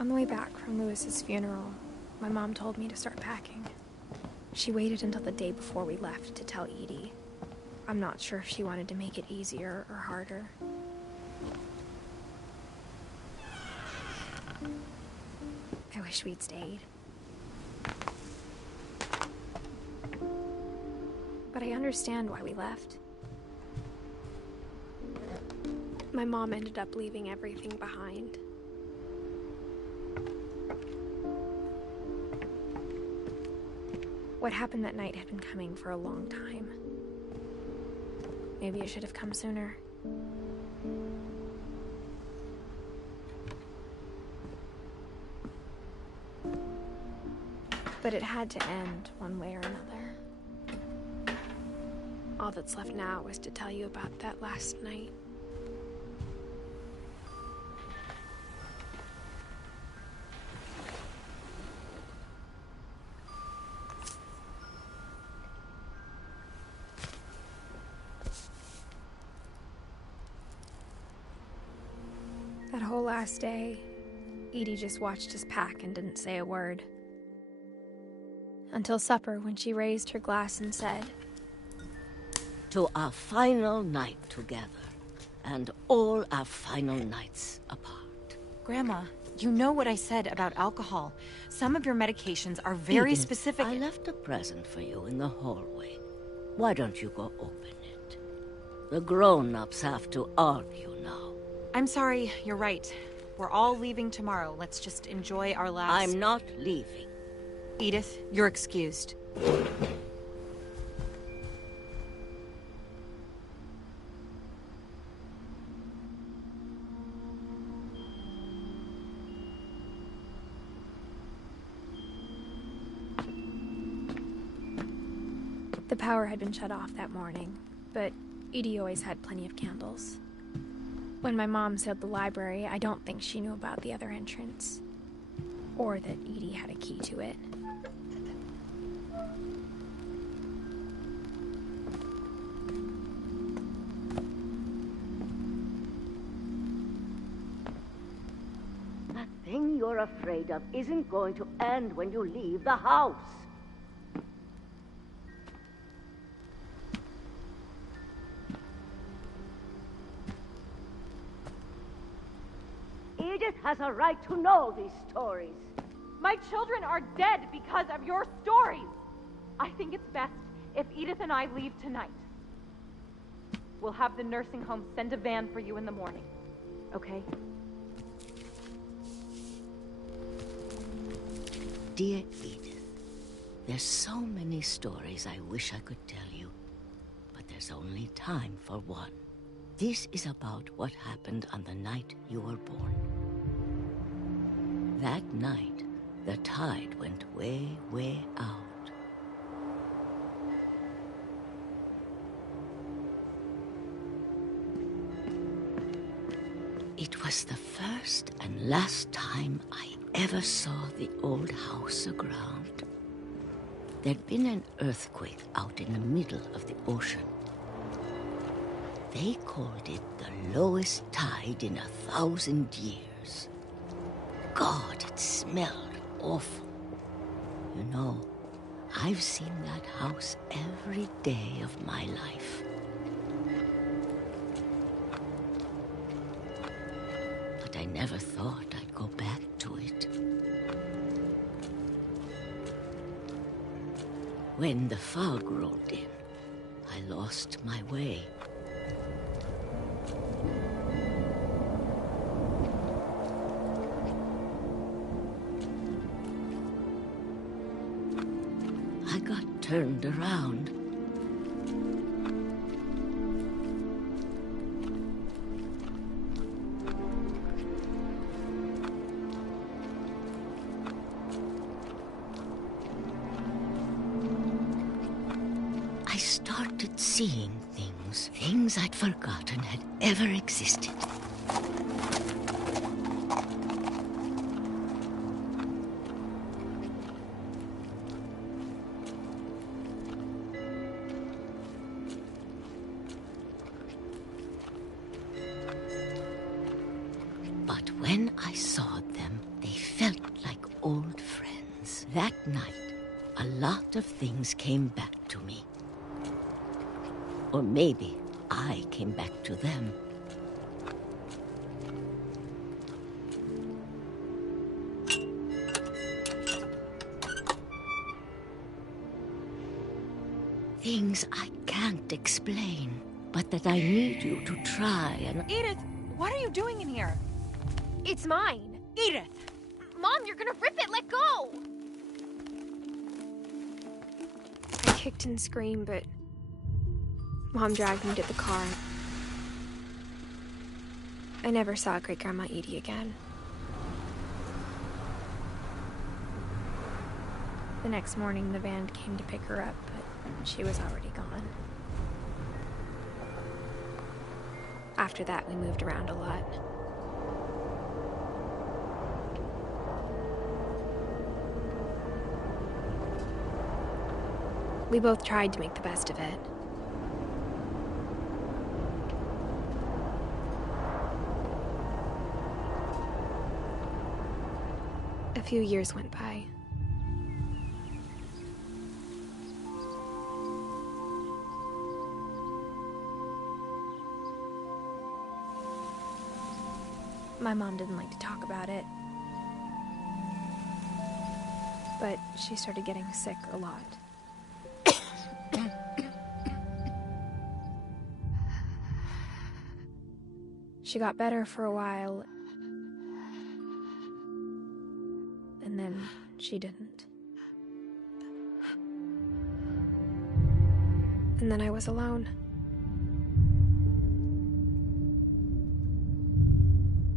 On the way back from Lewis's funeral, my mom told me to start packing. She waited until the day before we left to tell Edie. I'm not sure if she wanted to make it easier or harder. I wish we'd stayed. But I understand why we left. My mom ended up leaving everything behind. What happened that night had been coming for a long time. Maybe it should have come sooner. But it had to end one way or another. All that's left now is to tell you about that last night. That whole last day, Edie just watched us pack and didn't say a word. Until supper, when she raised her glass and said, "To our final night together, and all our final nights apart." Grandma, you know what I said about alcohol. Some of your medications are very Edith, specific. I left a present for you in the hallway. Why don't you go open it? The grown-ups have to argue now. I'm sorry, you're right. We're all leaving tomorrow. Let's just enjoy our last... I'm not leaving. Edith, you're excused. The power had been shut off that morning, but Edie always had plenty of candles. When my mom sealed the library, I don't think she knew about the other entrance, or that Edie had a key to it. That thing you're afraid of isn't going to end when you leave the house. Edith has a right to know these stories. My children are dead because of your stories. I think it's best if Edith and I leave tonight. We'll have the nursing home send a van for you in the morning, okay? Dear Edith, there's so many stories I wish I could tell you, but there's only time for one. This is about what happened on the night you were born. That night, the tide went way, way out. It was the first and last time I ever saw the old house aground. There'd been an earthquake out in the middle of the ocean. They called it the lowest tide in 1,000 years. God, it smelled awful. You know, I've seen that house every day of my life. But I never thought I'd go back to it. When the fog rolled in, I lost my way. I got turned around. I started seeing things I'd forgotten had ever existed. But when I saw them, they night, a lot of things came back to me. Or maybe I came back to them. Things I can't explain, but that I need you to try and... Edith, what are you doing in here? It's mine. Edith! Mom, you're gonna rip it! Let go! I kicked and screamed, but Mom dragged me to the car. I never saw Great-Grandma Edie again. The next morning, the van came to pick her up, but she was already gone. After that, we moved around a lot. We both tried to make the best of it. A few years went by. My mom didn't like to talk about it, but she started getting sick a lot. She got better for a while, and then she didn't. And then I was alone.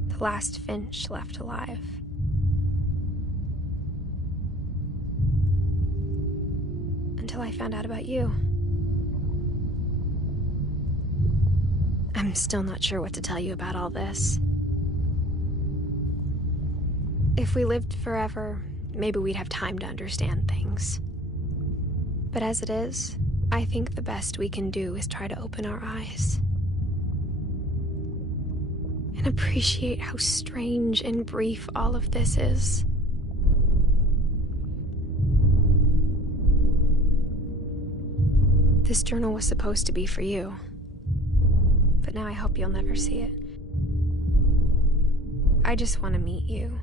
The last Finch left alive. Until I found out about you. I'm still not sure what to tell you about all this. If we lived forever, maybe we'd have time to understand things. But as it is, I think the best we can do is try to open our eyes. And appreciate how strange and brief all of this is. This journal was supposed to be for you. But now I hope you'll never see it. I just want to meet you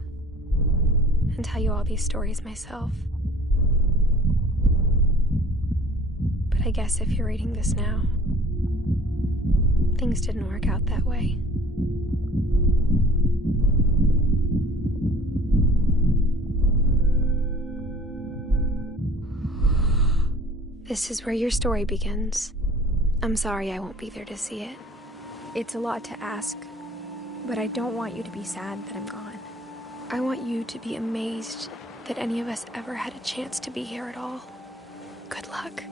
and tell you all these stories myself. But I guess if you're reading this now, things didn't work out that way. This is where your story begins. I'm sorry I won't be there to see it. It's a lot to ask, but I don't want you to be sad that I'm gone. I want you to be amazed that any of us ever had a chance to be here at all. Good luck.